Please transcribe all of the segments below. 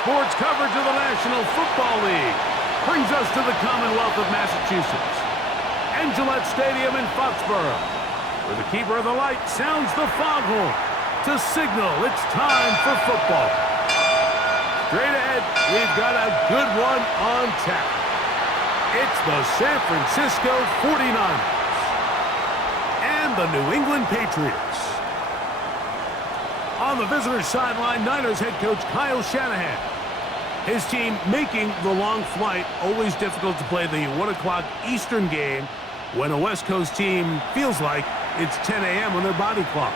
sports coverage of the National Football League brings us to the Commonwealth of Massachusetts and Gillette Stadium in Foxborough, where the keeper of the light sounds the foghorn to signal it's time for football. Straight ahead, we've got a good one on tap. It's the San Francisco 49ers and the New England Patriots. On the visitor's sideline, Niners head coach Kyle Shanahan. His team making the long flight, always difficult to play the 1 o'clock Eastern game when a West Coast team feels like it's 10 a.m. on their body clock.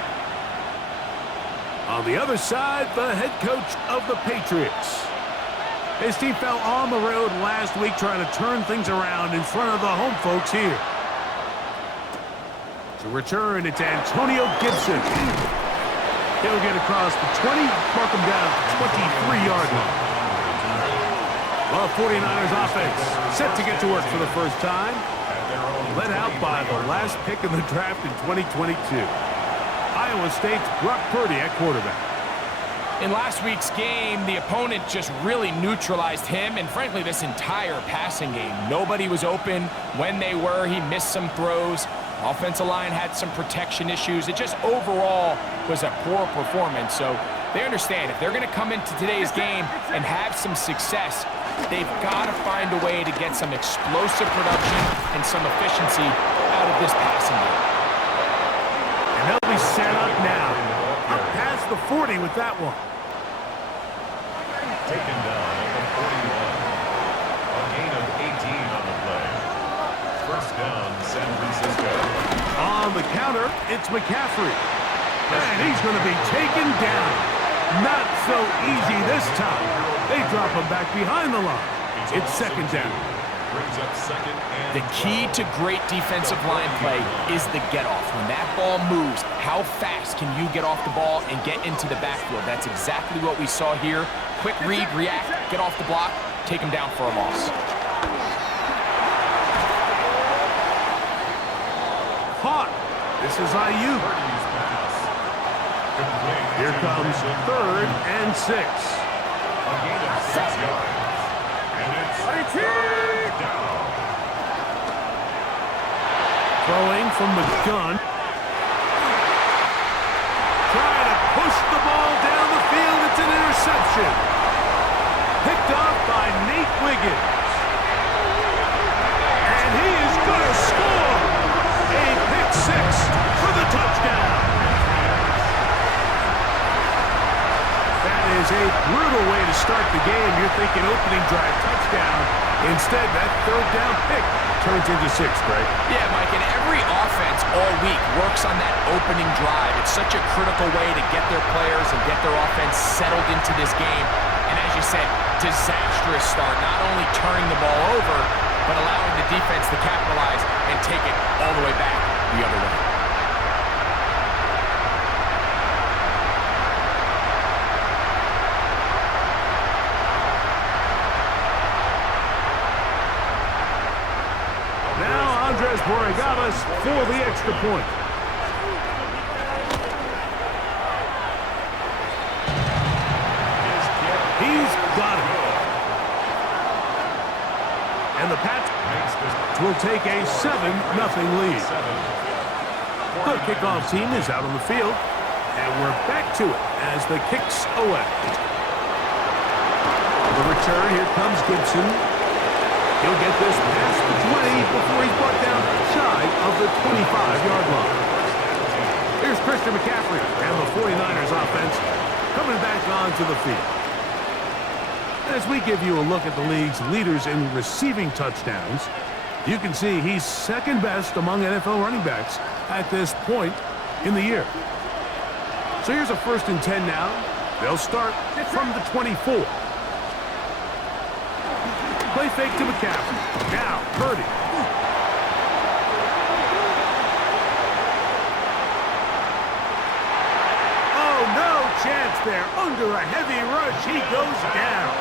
On the other side, the head coach of the Patriots. His team fell on the road last week trying to turn things around in front of the home folks here. To return, it's Antonio Gibson. He'll get across the 20, mark him down at the 23-yard line. Well, 49ers offense set to get to work for the first time. Led out by the last pick in the draft in 2022. Iowa State's Brock Purdy at quarterback. In last week's game, the opponent just really neutralized him and, frankly, this entire passing game. Nobody was open. When they were, he missed some throws. Offensive line had some protection issues. It just overall was a poor performance. So they understand if they're going to come into today's game and have some success, they've got to find a way to get some explosive production and some efficiency out of this passing game. And they'll be set up now. Up past the 40 with that one. Taken down at the 41. A gain of 18 on the play. First down, San Francisco. On the counter, it's McCaffrey. And he's going to be taken down. Not so easy this time. They drop him back behind the line. It's second down. Brings up second and the key to great defensive line play is the get-off. When that ball moves, how fast can you get off the ball and get into the backfield? That's exactly what we saw here. Quick read, react, get off the block, take him down for a loss. Caught. This is IU. Here comes 3rd and 6. a gain of 6 yards. And it's third down. Throwing from the gun. Trying to push the ball down the field. It's an interception. Picked off by Nate Wiggins. And he is going to score. A pick 6 for the touchdown. That is a brutal way to start the game. You're thinking opening drive touchdown. Instead, that 3rd down pick turns into 6, Greg. Yeah, Mike, and every offense all week works on that opening drive. It's such a critical way to get their players and get their offense settled into this game. And as you said, disastrous start, not only turning the ball over, but allowing the defense to capitalize and take it all the way back the other way. Borregadas for the extra point. He's got it. And the Pats will take a 7-0 lead. The kickoff team is out on the field, and we're back to it as the kicks away. The return, here comes Gibson. He'll get this past the 20 before he's brought down shy of the 25-yard line. Here's Christian McCaffrey and the 49ers offense coming back onto the field. As we give you a look at the league's leaders in receiving touchdowns, you can see he's 2nd best among NFL running backs at this point in the year. So here's a 1st and 10 now. They'll start from the 24. Play fake to McCaffrey. Now, Purdy. Oh, no chance there. Under a heavy rush, he goes down.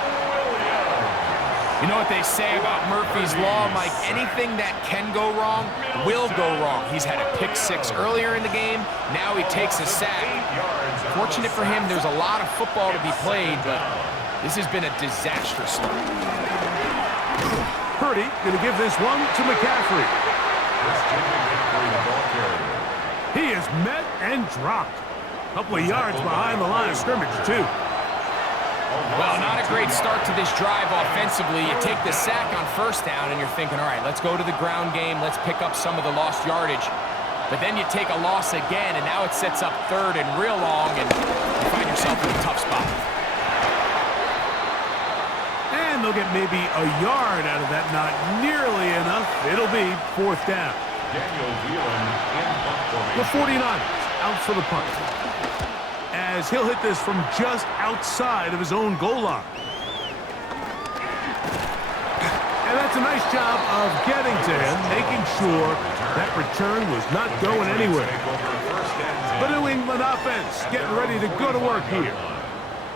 You know what they say about Murphy's Law, Mike? Anything that can go wrong will go wrong. He's had a pick 6 earlier in the game. Now he takes a sack. Fortunate for him, there's a lot of football to be played, but This has been a disastrous start. Purdy going to give this one to McCaffrey. He is met and dropped. A couple of yards behind the line of scrimmage, too. Well, not a great start to this drive offensively. You take the sack on first down, and you're thinking, all right, let's go to the ground game. Let's pick up some of the lost yardage. But then you take a loss again, and now it sets up third and real long, and you find yourself in a tough spot. And they'll get maybe a yard out of that. Not nearly enough. It'll be fourth down. The 49ers out for the punt, as he'll hit this from just outside of his own goal line. And that's a nice job of getting to him, making sure that return was not going anywhere. The New England offense getting ready to go to work here.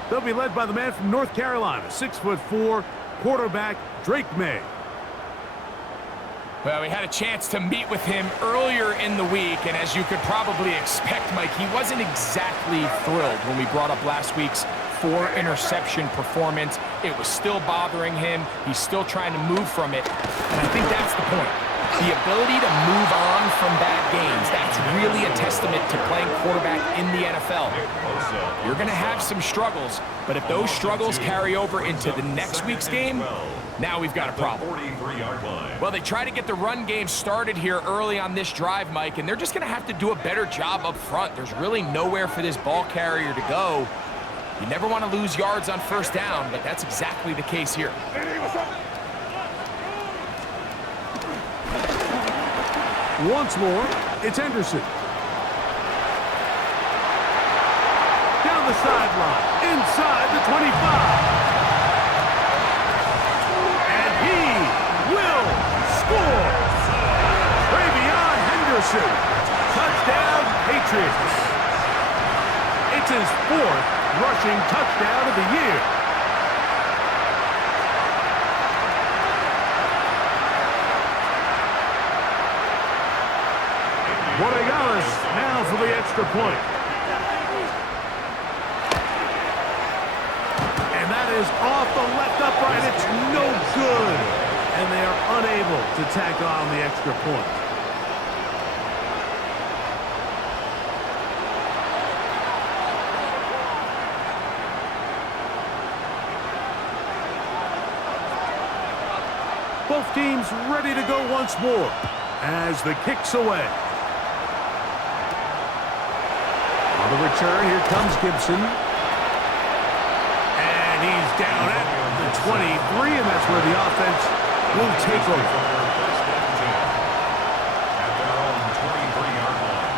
They'll be led by the man from North Carolina, 6'4", quarterback Drake May. Well, we had a chance to meet with him earlier in the week, and as you could probably expect, Mike, he wasn't exactly thrilled when we brought up last week's 4-interception performance. It was still bothering him. He's still trying to move from it, and I think that's the point. The ability to move on from bad games, that's really a testament to playing quarterback in the NFL. You're going to have some struggles, but if those struggles carry over into the next week's game, now we've got a problem. Well, they try to get the run game started here early on this drive, Mike, and they're just going to have to do a better job up front. There's really nowhere for this ball carrier to go. You never want to lose yards on first down, but that's exactly the case here. Once more, it's Henderson. Down the sideline, inside the 25. And he will score. Henderson. Touchdown, Patriots. It's his 4th rushing touchdown of the year. Borregales now for the extra point. And that is off the left upright. It's no good. And they are unable to tack on the extra point. Both teams ready to go once more as the kick's away. On the return, here comes Gibson. And he's down at the 23, and that's where the offense will take over. At their own 23-yard line.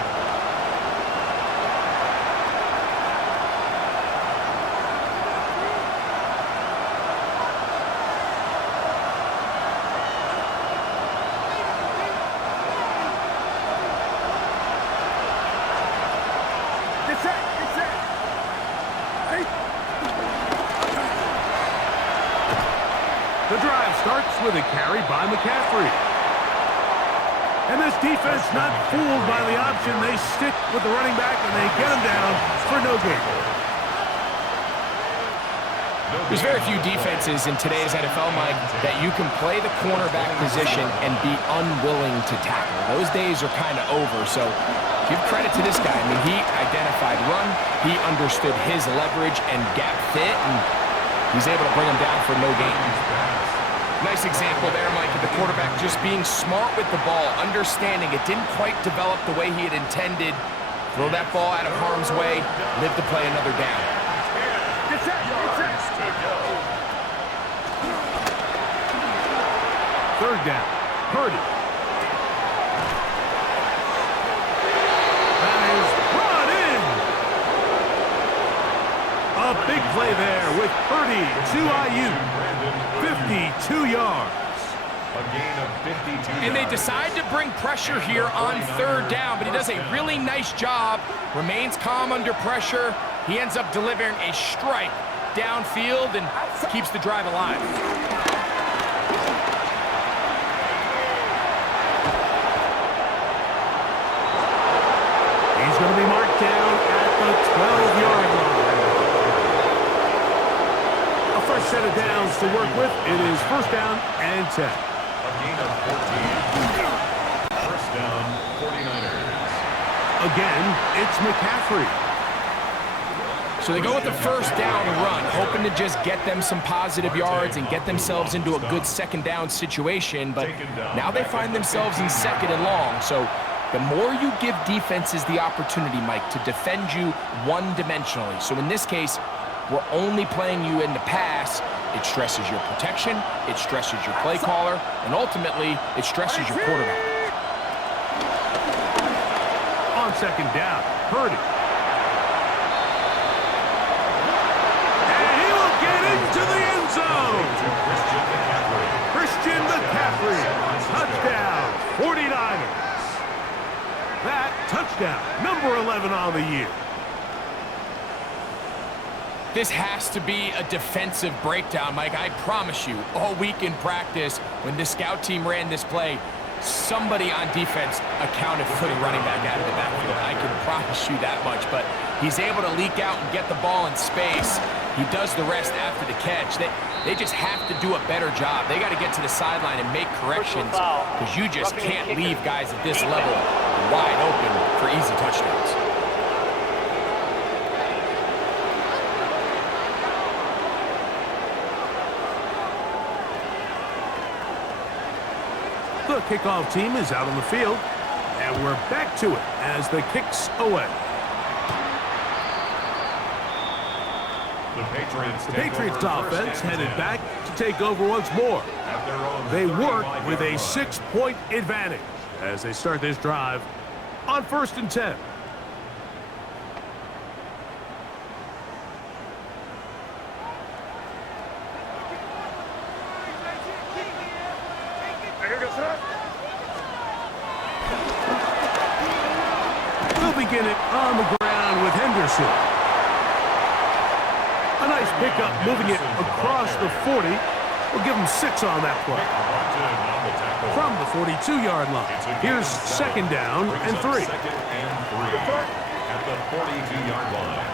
The drive starts with a carry by McCaffrey. And this defense not fooled by the option. They stick with the running back and they get him down for no gain. There's very few defenses in today's NFL, Mike, that you can play the cornerback position and be unwilling to tackle. Those days are kind of over, so give credit to this guy. I mean, he identified run, he understood his leverage and gap fit, and he's able to bring him down for no gain. Nice example there, Mike, of the quarterback just being smart with the ball, understanding it didn't quite develop the way he had intended. Throw that ball out of harm's way, live to play another down. Third down, Purdy. That is brought in. A big play there with Purdy to Ayuk. 52 yards. A gain of 52 And they yards. decide to bring pressure here on third down, but he does a really nice job, remains calm under pressure. He ends up delivering a strike downfield and keeps the drive alive. He's going to be marked down at the 12-yard line. A to work with. It is first down and 10. A gain of 14. First down, 49ers. Again, it's McCaffrey. So they go with the first down run, hoping to just get them some positive yards and get themselves into a good second down situation, but now they find themselves in second and long. So the more you give defenses the opportunity, Mike, to defend you one-dimensionally. So in this case, we're only playing you in the pass. It stresses your protection, it stresses your play caller, and ultimately, it stresses your quarterback. On second down, Purdy. And he will get into the end zone. Christian McCaffrey. Touchdown, 49ers. That touchdown, number 11 on the year. This has to be a defensive breakdown, Mike. I promise you, all week in practice, when the scout team ran this play, somebody on defense accounted for the running back out of the backfield. I can promise you that much, but he's able to leak out and get the ball in space. He does the rest after the catch. They just have to do a better job. They got to get to the sideline and make corrections because you just can't leave guys at this level wide open for easy touchdowns. The kickoff team is out on the field, and we're back to it as the kick's away. The Patriots offense headed back to take over once more. They work with a 6-point advantage as they start this drive on first and 10. They'll begin it on the ground with Henderson. A nice pickup, moving it across the 40. We'll give him 6 on that play. From the 42-yard line. Here's second down and 3. Second and 3 at the 42-yard line.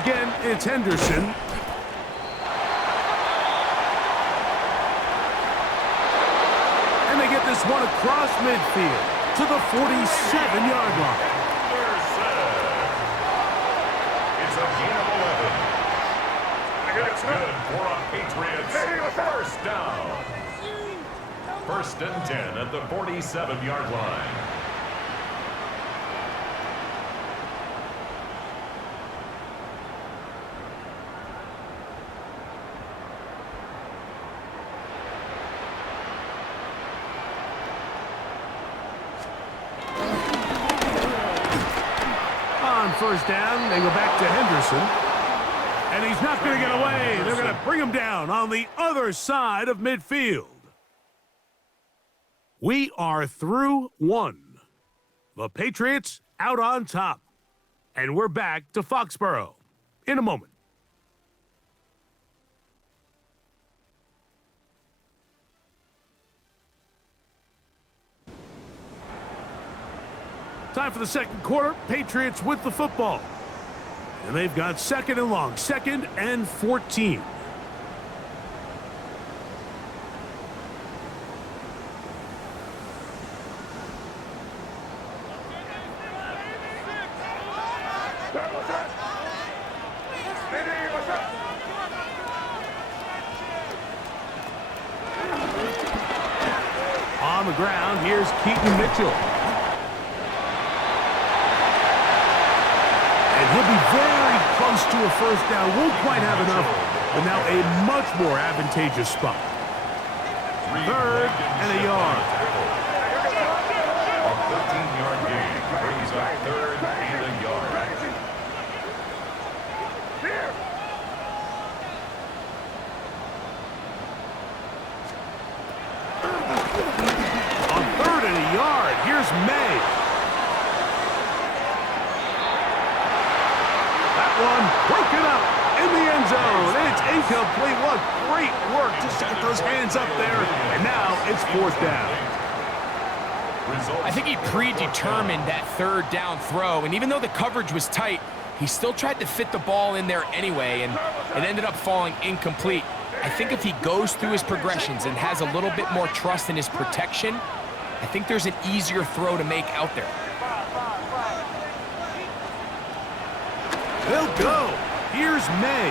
Again, it's Henderson. And they get this one across midfield to the 47-yard line. It's a gain of 11. That's good for a Patriots first down. First and 10 at the 47-yard line. First down, they go back to Henderson. And he's not going to get away. They're going to bring him down on the other side of midfield. We are through one. The Patriots out on top. And we're back to Foxborough in a moment. Time for the second quarter. Patriots with the football. And they've got second and long. Second and 14. On the ground, here's Keaton Mitchell. He'll be very close to a first down. Won't quite have enough, but now a much more advantageous spot. Third and a yard. A 13-yard gain brings up third and a yard. On third and a yard, here's May. One broken up in the end zone. It's incomplete. What great work just to get those hands up there. And now it's fourth down. I think he predetermined that third down throw, and even though the coverage was tight, he still tried to fit the ball in there anyway, and it ended up falling incomplete. I think if he goes through his progressions and has a little bit more trust in his protection, I think there's an easier throw to make out there. They'll go. Here's May.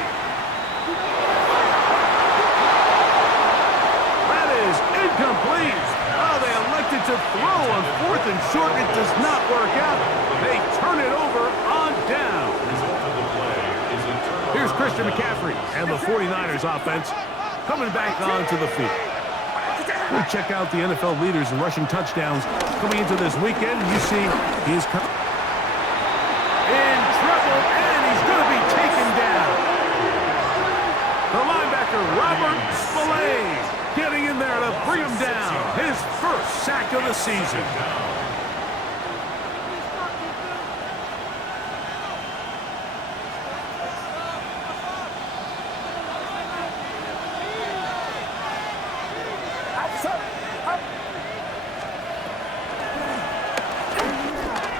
That is incomplete. Oh, they elected to throw on 4th and short. It does not work out. They turn it over on down. Here's Christian McCaffrey and the 49ers offense coming back onto the field. We'll check out the NFL leaders in rushing touchdowns coming into this weekend. You see he is in trouble, and he's going to be taken down. The linebacker, Robert Spillane, getting in there to bring him down. His first sack of the season.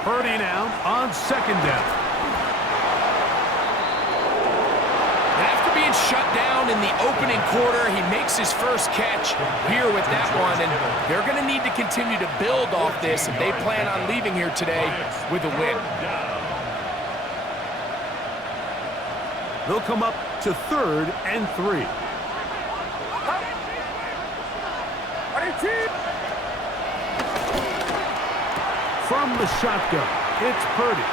Purdy now on 2nd down. After being shut down in the opening quarter, he makes his first catch here with that one, and they're going to need to continue to build off this if they plan on leaving here today with a win. They'll come up to 3rd and 3. From the shotgun, it's Purdy.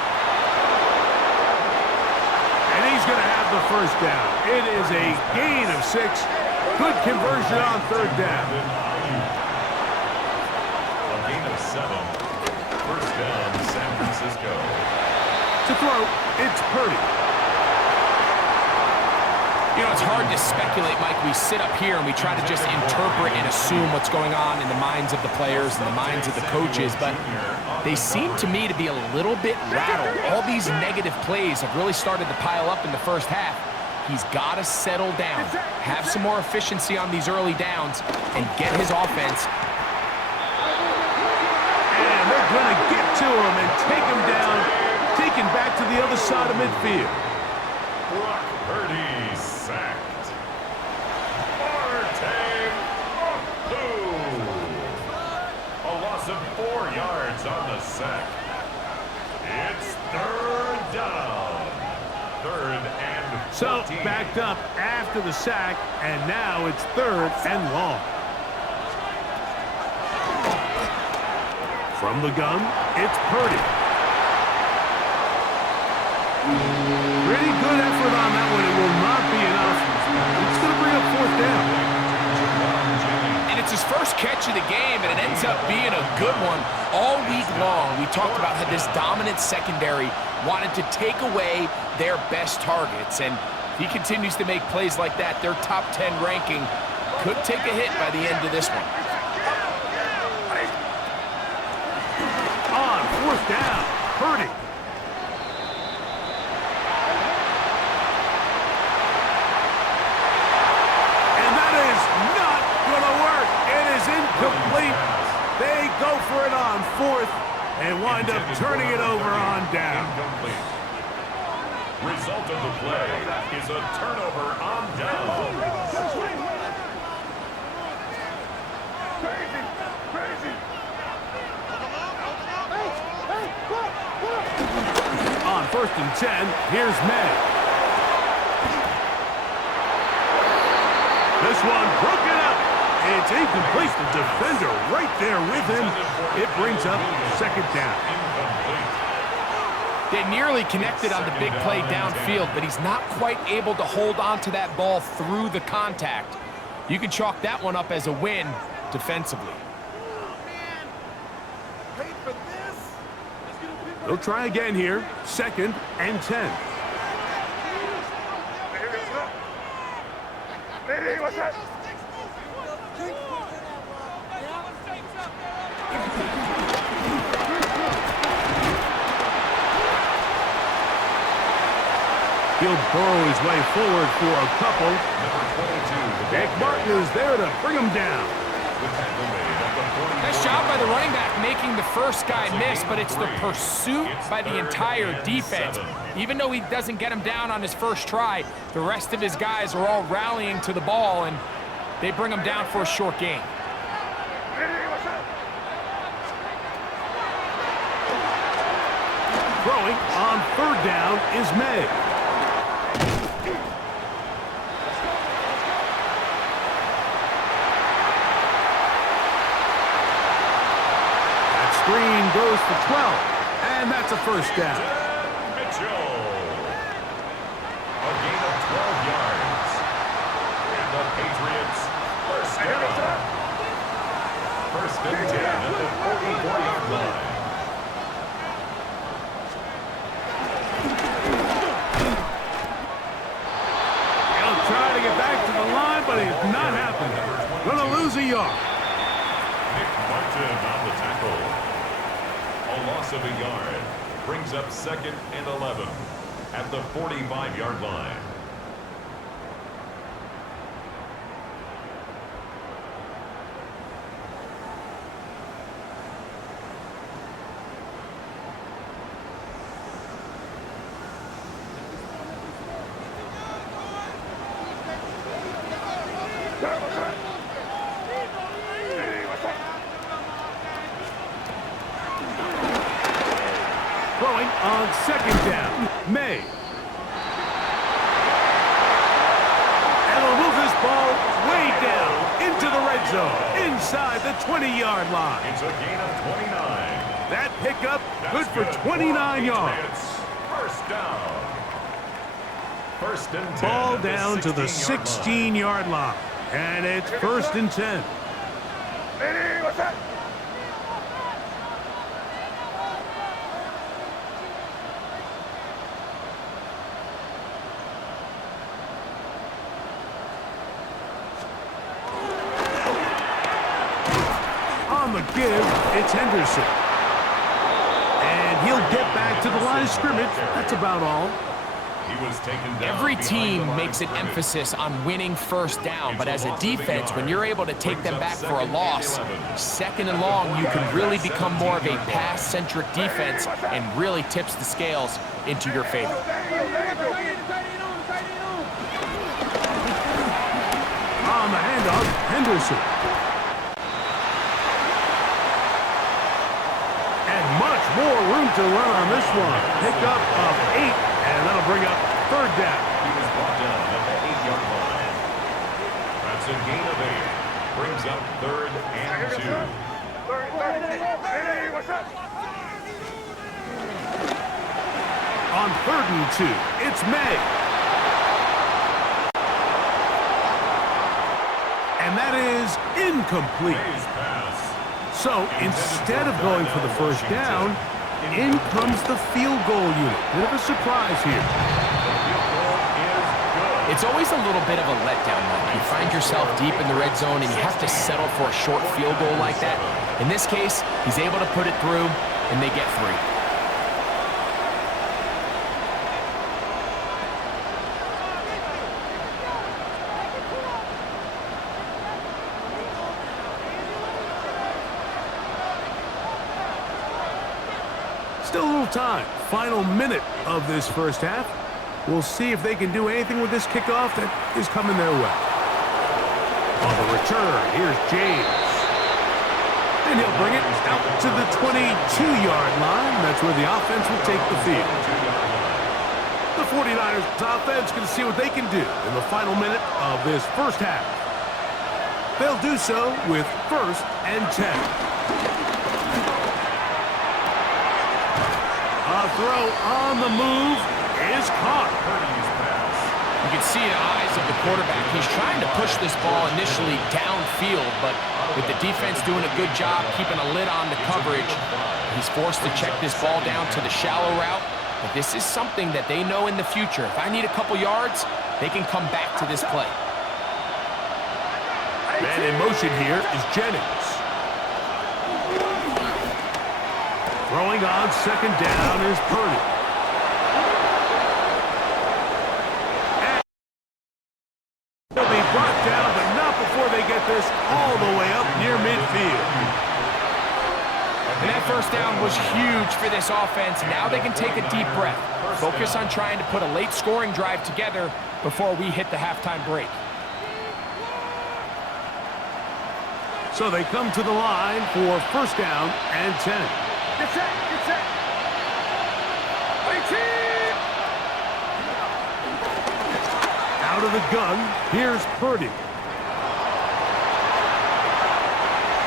And he's going to have the first down. It is a gain of 6. Good conversion on 3rd down. A gain of 7. First down, San Francisco. To throw, it's Purdy. You know, it's hard to speculate, Mike. We sit up here and we try to just interpret and assume what's going on in the minds of the players and the minds of the coaches, but they seem to me to be a little bit rattled. All these negative plays have really started to pile up in the first half. He's got to settle down, have some more efficiency on these early downs, and get his offense. And they're going to get to him and take him down, taken back to the other side of midfield. Brock Purdy sacked. A loss of 4 yards on the sack. It's 3rd down. 3rd and 14. So backed up after the sack, and now it's 3rd and long. From the gun, it's Purdy. Pretty good effort on that one. It will not be enough. It's going to bring up 4th down. And it's his first catch of the game, and it ends up being a good one. All week long, we talked about how this dominant secondary wanted to take away their best targets. And if he continues to make plays like that, their top 10 ranking could take a hit by the end of this one. On 4th down, Purdy. Complete. They go for it on 4th and wind up turning it over on down. Incomplete. Result of the play is a turnover on down. On 1st and 10, here's May. This one broken up. It's incomplete. The defender right there with him. It brings up 2nd down. They nearly connected on the big play downfield, but he's not quite able to hold on to that ball through the contact. You can chalk that one up as a win defensively. They'll try again here. 2nd and 10. What's that? He'll burrow his way forward for a couple. Nick Martin is there to bring him down. The tackle made at the 40. Nice job by the running back making the first guy miss, but it's the pursuit by the entire defense. Even though he doesn't get him down on his first try, the rest of his guys are all rallying to the ball, and they bring him down for a short gain. Throwing on third down is May. That screen goes for 12, and that's a first down. Mitchell. A gain of 12 yards. And the Patriots first down. First and 10 at the 44-yard line. Trying to get back to the line, but it's not happening. Gonna lose a yard. Nick Martin on the tackle. A loss of a yard. Brings up 2nd and 11 at the 45-yard line. Throwing on second down, May. And they'll move this ball way down into the red zone, inside the 20-yard line. It's a gain of 29. That pickup good for That's 29 yards. First down. First and 10. Ball at down to the 16-yard 16-yard line. And it's first and 10. On the give, it's Henderson. And he'll get back to the line of scrimmage. That's about all. He was taken down. Every behind team the line makes of an scrimmage. emphasis on winning first down, but as a defense, when you're able to take them back for a loss, second and long, you can really become more of a pass-centric defense and really tips the scales into your favor. On the handoff, Henderson. And much more room to run on this one. Pickup of 8, and that'll bring up third down. He was brought down at the 8-yard line. That's a gain of 8. Brings up 3rd and 2. On 3rd and 2, it's May. And that is incomplete. Hayes pass. So instead of going for the first down, in comes the field goal unit. Bit of a surprise here. The field goal is good. It's always a little bit of a letdown when you find yourself deep in the red zone and you have to settle for a short field goal like that. In this case, he's able to put it through, and they get 3. Still a little time. Final minute of this first half. We'll see if they can do anything with this kickoff that is coming their way. On the return, here's James. And he'll bring it out to the 22-yard line. That's where the offense will take the field. The 49ers offense can see what they can do in the final minute of this first half. They'll do so with 1st and 10. A throw on the move is caught. You can see the eyes of the quarterback. He's trying to push this ball initially downfield, but with the defense doing a good job keeping a lid on the coverage, he's forced to check this ball down to the shallow route. But this is something that they know in the future. If I need a couple yards, they can come back to this play. Man in motion here is Jennings. Throwing on second down is Purdy. And he'll be brought down, but not before they get get this all the way up near midfield. And that first down was huge for this offense. Now they can take a deep breath. Focus on trying to put a late scoring drive together before we hit the halftime break. So they come to the line for first down and 10. Get set, get set. 18. Out of the gun, here's Purdy.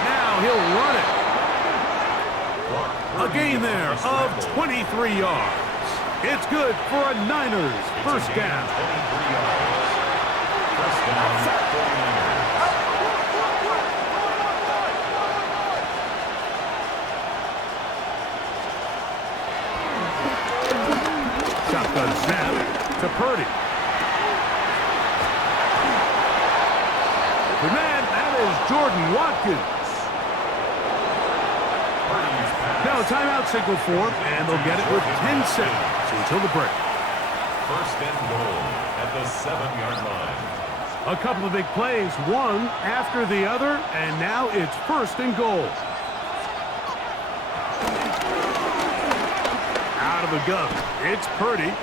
Now he'll run it. A gain there of 23 yards. It's good for a Niners first down. First down, 49ers. Shotgun snap to Purdy. The man, that is Jordan Watkins. Now a timeout signal for him, and they'll get it with 10 seconds until the break. First and goal at the 7-yard line. A couple of big plays, one after the other, and now it's first and goal. Out of the gun, it's Purdy.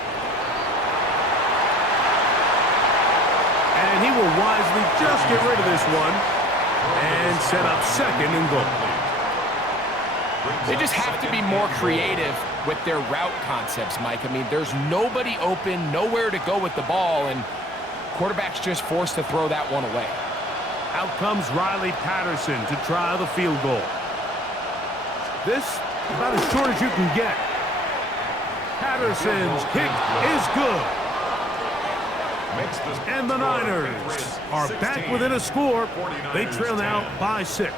And he will wisely just get rid of this one and set up second and goal. They just have to be more creative with their route concepts, Mike. I mean, there's nobody open, nowhere to go with the ball, and quarterback's just forced to throw that one away. Out comes Riley Patterson to try the field goal. This about as short as you can get. Patterson's kick is good. And the Niners are back within a score. They trail now by 6.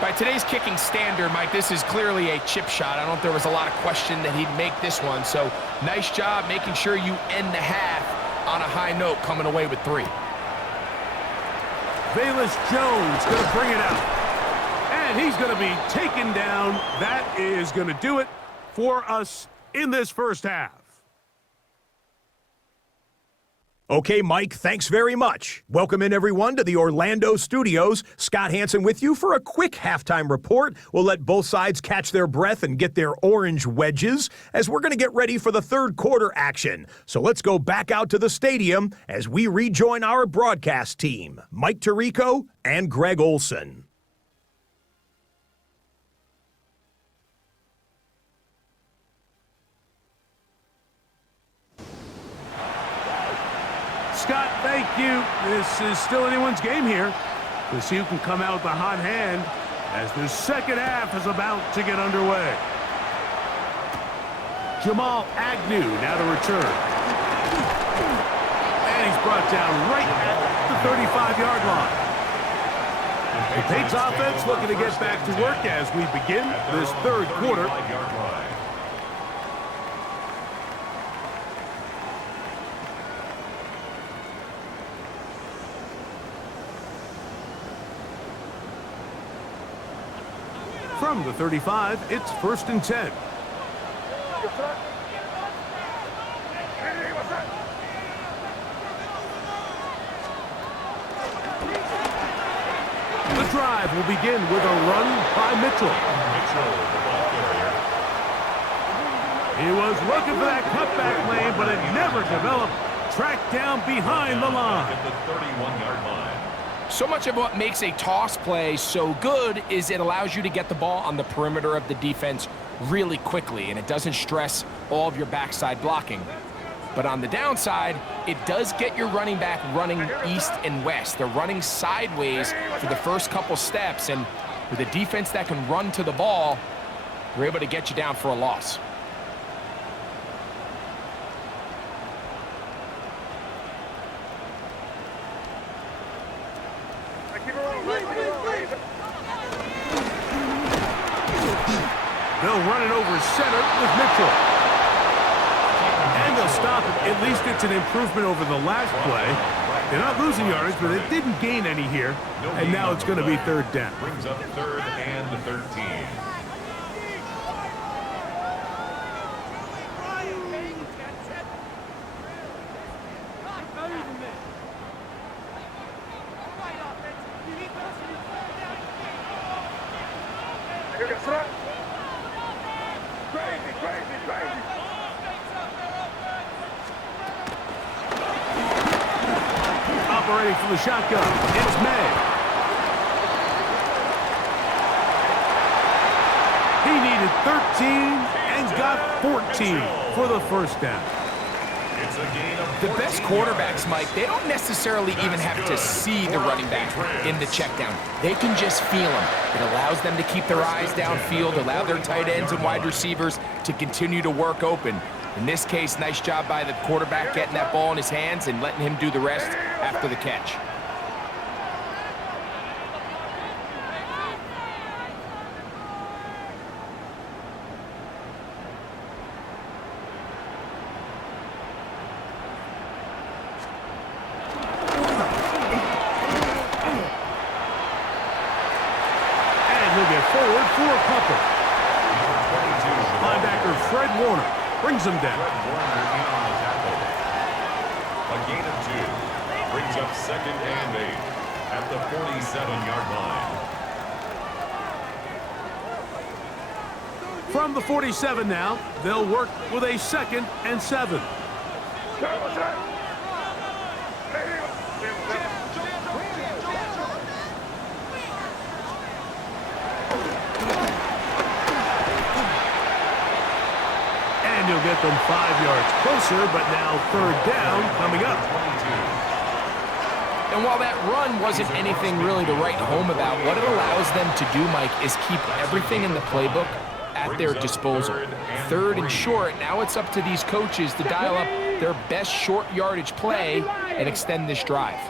By today's kicking standard, Mike, this is clearly a chip shot. I don't think there was a lot of question that he'd make this one. So nice job making sure you end the half on a high note, coming away with 3. Velus Jones going to bring it out. And he's going to be taken down. That is going to do it for us in this first half. Okay, Mike, thanks very much. Welcome in, everyone, to the Orlando studios. Scott Hansen with you for a quick halftime report. We'll let both sides catch their breath and get their orange wedges as we're going to get ready for the third quarter action. So let's go back out to the stadium as we rejoin our broadcast team, Mike Tirico and Greg Olson. Scott, thank you. This is still anyone's game here. We'll see who can come out with a hot hand as the second half is about to get underway. Jamal Agnew now to return. And he's brought down right at the 35-yard line. The Patriots offense looking to get back to work as we begin this third quarter. From the 35, it's first and 10. The drive will begin with a run by Mitchell. He was looking for that cutback lane, but it never developed. Tracked down behind the line. At the 31-yard line. So much of what makes a toss play so good is it allows you to get the ball on the perimeter of the defense really quickly, and it doesn't stress all of your backside blocking. But on the downside, it does get your running back running east and west. They're running sideways for the first couple steps, and with a defense that can run to the ball, they're able to get you down for a loss. They'll run it over center with Mitchell. And they'll stop it. At least it's an improvement over the last play. They're not losing yards, but they didn't gain any here. And now it's going to be third down. Brings up third and 13. Crazy, crazy, crazy. Operating from the shotgun, it's May. He needed 13 and got 14 for the first down. It's a gain of The 14 best quarterbacks, yards. Mike, they don't necessarily even have to see the running back in the check down. They can just feel him. It allows them to keep their eyes downfield, allow their tight ends and wide receivers to continue to work open. In this case, nice job by the quarterback getting that ball in his hands and letting him do the rest after the catch. Forward for a couple. Number 22. Linebacker Fred Warner brings him down. Fred Warner in on the tackle. A gain of 2. Brings up 2nd and 8 at the 47-yard line. From the 47 now, they'll work with a 2nd and 7. And he'll get them 5 yards closer, but now 3rd down coming up. 22. And while that run wasn't anything really to write home about, what it allows them to do, Mike, is keep everything in the playbook at their disposal. 3rd and short, now it's up to these coaches to dial up their best short yardage play and extend this drive.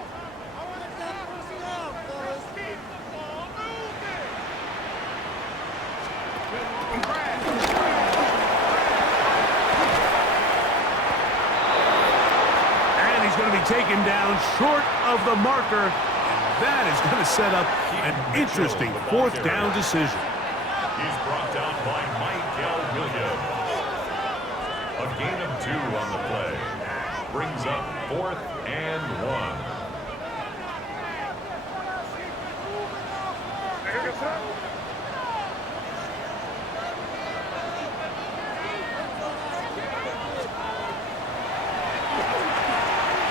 Taken down short of the marker, and that is going to set up an interesting 4th down decision. He's brought down by Michael Williams. A gain of 2 on the play. Brings up 4th and 1.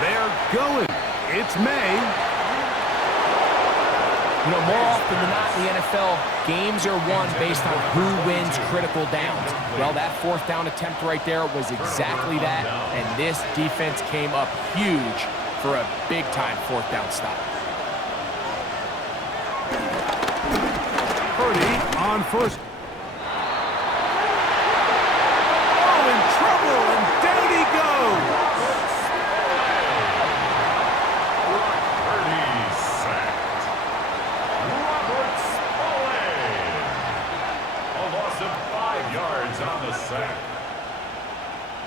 They're going. It's May. You know, more often than not in the NFL, games are won based on who wins critical downs. Well, that 4th down attempt right there was exactly that, and this defense came up huge for a big-time 4th down stop. Purdy on first. Oh, in trouble, and down he goes. On the sack.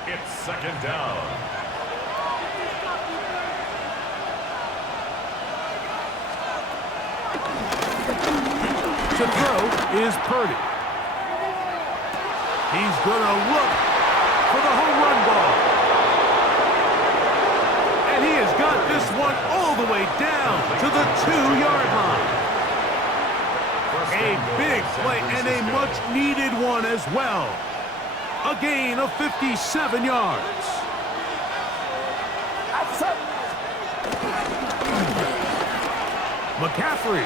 It's 2nd down. To throw is Purdy. He's going to look for the home run ball. And he has got this one all the way down to the 2-yard line. A big play and a much-needed one as well. A gain of 57 yards. McCaffrey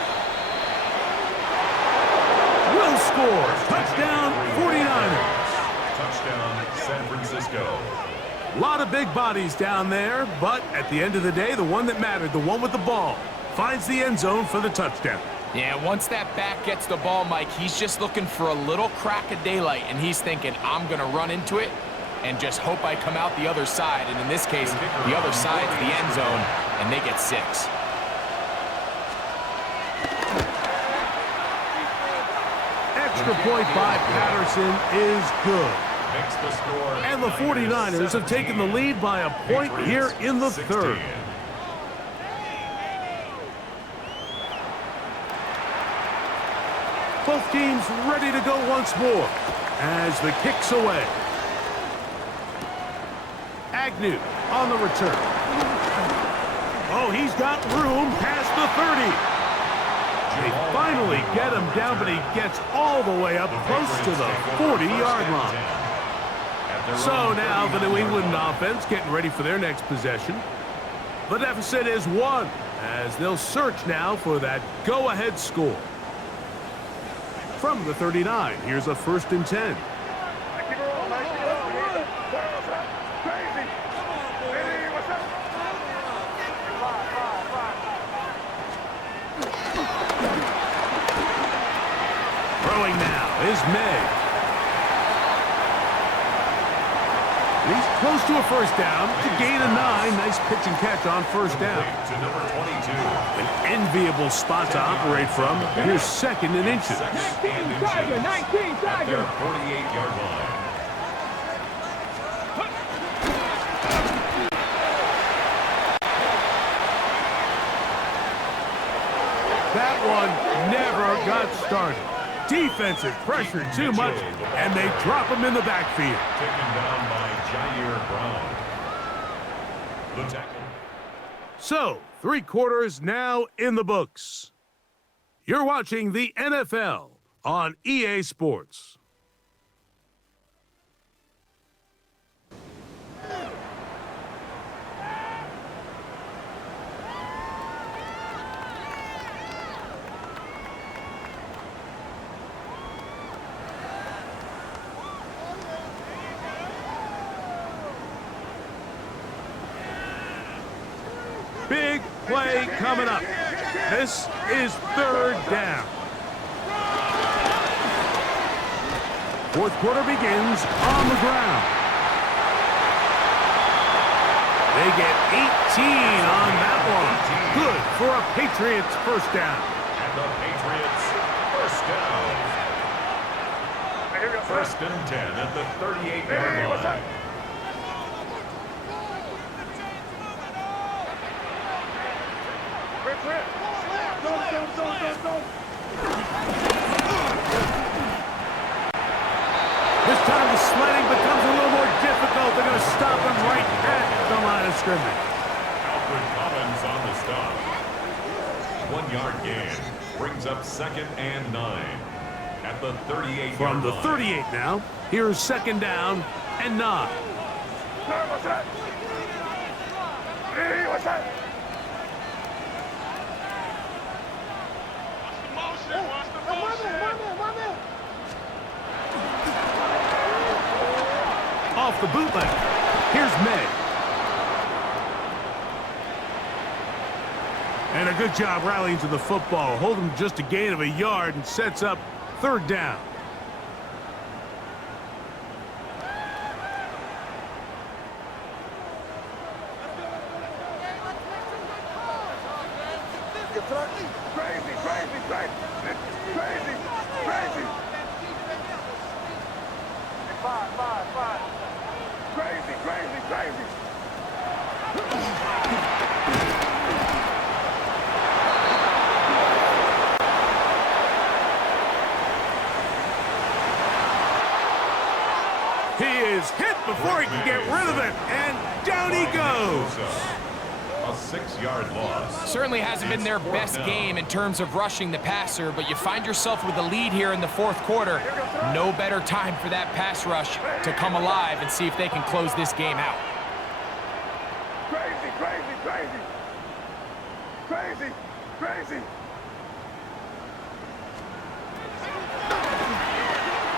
will score. Touchdown, 49ers. Touchdown, San Francisco. A lot of big bodies down there, but at the end of the day, the one that mattered, the one with the ball, finds the end zone for the touchdown. Yeah, once that back gets the ball, Mike, he's just looking for a little crack of daylight, and he's thinking, I'm going to run into it and just hope I come out the other side. And in this case, the other side's the end zone, and they get 6. Extra point by Patterson is good. Makes the score. And the 49ers have taken the lead by a point here in the 3rd. Both teams ready to go once more as the kick's away. Agnew on the return. Oh, he's got room past the 30. They finally get him down, but he gets all the way up close to the 40-yard line. So now the New England offense getting ready for their next possession. The deficit is 1, as they'll search now for that go-ahead score. From the 39, here's a 1st and 10. Throwing now is May. He's close to a 1st down to gain a 9. Nice pitch and catch on 1st down. To number 22. An enviable spot to operate from. Here's 2nd and inches. 19 Tiger, 19 At their Tiger. 48-yard line. That one never got started. Defensive pressure too much, and they drop him in the backfield. Taken down by Jair Brown. The tackle. So, 3 quarters now in the books. You're watching the NFL on EA Sports. Big play coming up. This is 3rd down. 4th quarter begins on the ground. They get 18 on that one. Good for a Patriots 1st down. And the Patriots 1st down. 1st and 10 at the 38-yard line. This time the sledding becomes a little more difficult. They're going to stop him right at the line of scrimmage. Alfred Collins on the stop. 1-yard gain. Brings up 2nd and 9. At the 38-yard From the line. 38 now, here's 2nd down and 9. Off the bootleg. Here's May. And a good job rallying to the football. Holding just a gain of a yard and sets up 3rd down. He is hit before he can get rid of it, and down he goes. A 6-yard loss. Certainly hasn't been their best game in terms of rushing the passer, but you find yourself with a lead here in the 4th quarter. No better time for that pass rush to come alive and see if they can close this game out. Crazy, crazy, crazy. Crazy, crazy.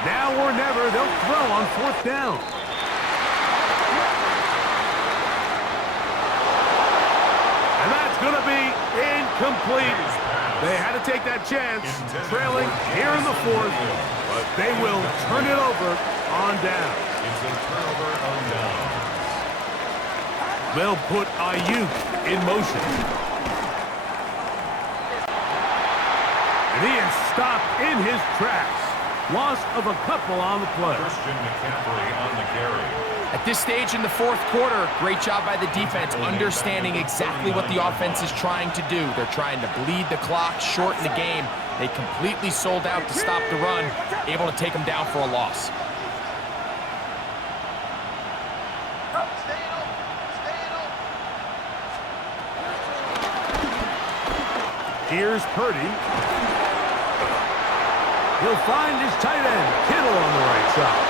Now or never, they'll throw on 4th down. And that's going to be incomplete. They had to take that chance, trailing here in the 4th, but they will turn it over on down. It's a turnover on down. They'll put Ayuk in motion. And he is stopped in his tracks. Loss of a couple on the play. Christian McCaffrey on the carry. At this stage in the 4th quarter, great job by the defense, understanding exactly what the offense is trying to do. They're trying to bleed the clock, shorten the game. They completely sold out to stop the run, able to take them down for a loss. Here's Purdy. He'll find his tight end, Kittle, on the right side.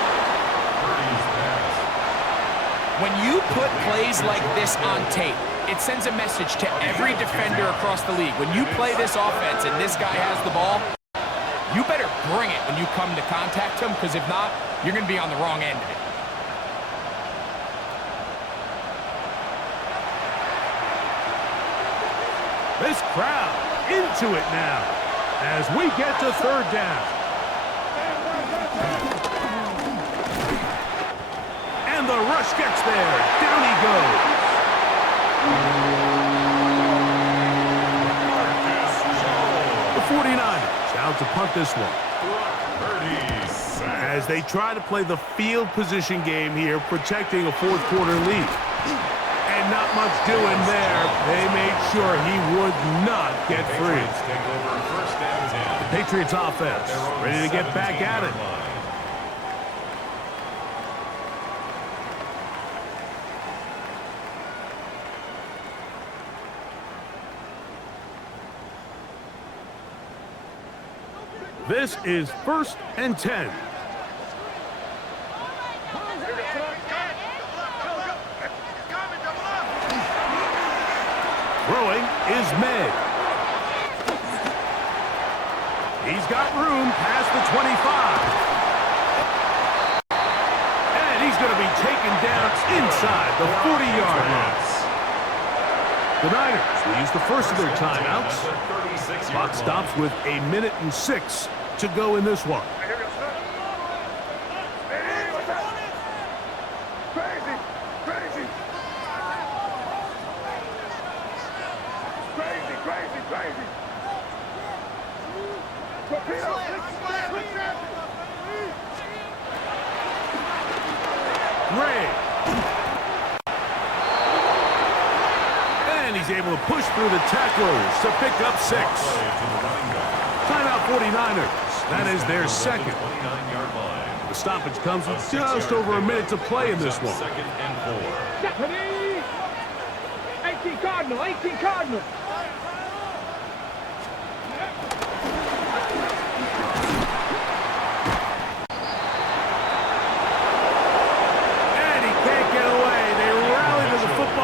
When you put plays like this on tape, it sends a message to every defender across the league. When you play this offense and this guy has the ball, you better bring it when you come to contact him, because if not, you're going to be on the wrong end of it. This crowd into it now as we get to third down. And the rush gets there. Down he goes. The 49ers out to punt this one. As they try to play the field position game here, protecting a fourth quarter lead. And not much doing there. They made sure he would not get free. The Patriots offense ready to get back at it. This is 1st and 10. Throwing is May. He's got room past the 25. And he's going to be taken down inside the 40-yard line. The Niners will use the first of their timeouts. Clock stops with 1:06 to go in this one. Gray. And he's able to push through the tacklers to pick up 6. Timeout 49ers. That is their second. The stoppage comes with just over a minute to play in this one. 18 Cardinal, 18 Cardinal.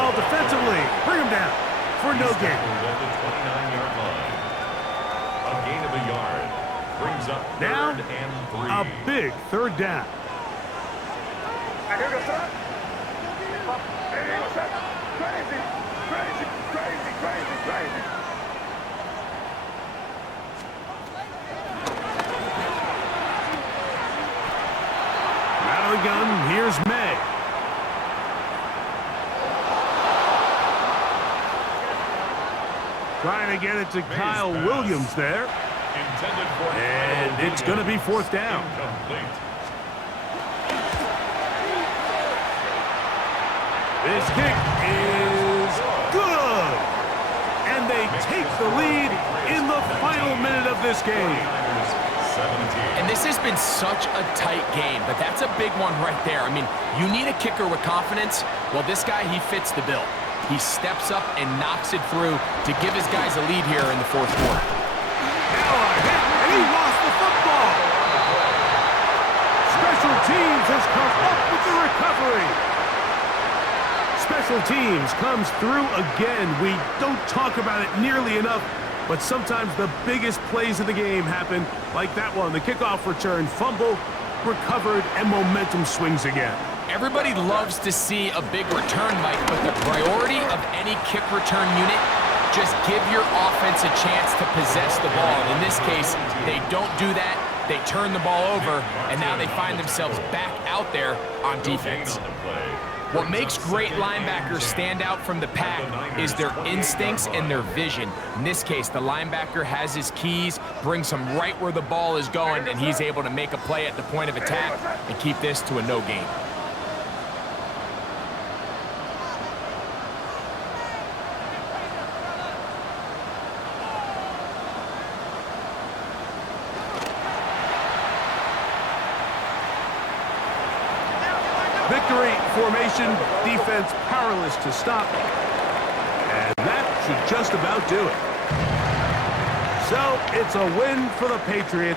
Defensively, bring him down for no gain. A gain of a yard brings up Now, 3rd and 3. A big third down. Out of the gun, here's May. Trying to get it to Kyle Williams there. And it's going to be 4th down. This kick is good. And they take the lead in the final minute of this game. And this has been such a tight game, but that's a big one right there. I mean, you need a kicker with confidence. Well, this guy, he fits the bill. He steps up and knocks it through to give his guys a lead here in the 4th quarter. Now a hit, and he lost the football. Special teams has come up with the recovery. Special teams comes through again. We don't talk about it nearly enough, but sometimes the biggest plays of the game happen like that one. The kickoff return, fumble, recovered, and momentum swings again. Everybody loves to see a big return, Mike, but the priority of any kick return unit, just give your offense a chance to possess the ball. And in this case, they don't do that. They turn the ball over, and now they find themselves back out there on defense. What makes great linebackers stand out from the pack is their instincts and their vision. In this case, the linebacker has his keys, brings him right where the ball is going, and he's able to make a play at the point of attack and keep this to a no gain. Victory formation, defense powerless to stop. And that should just about do it. So it's a win for the Patriots.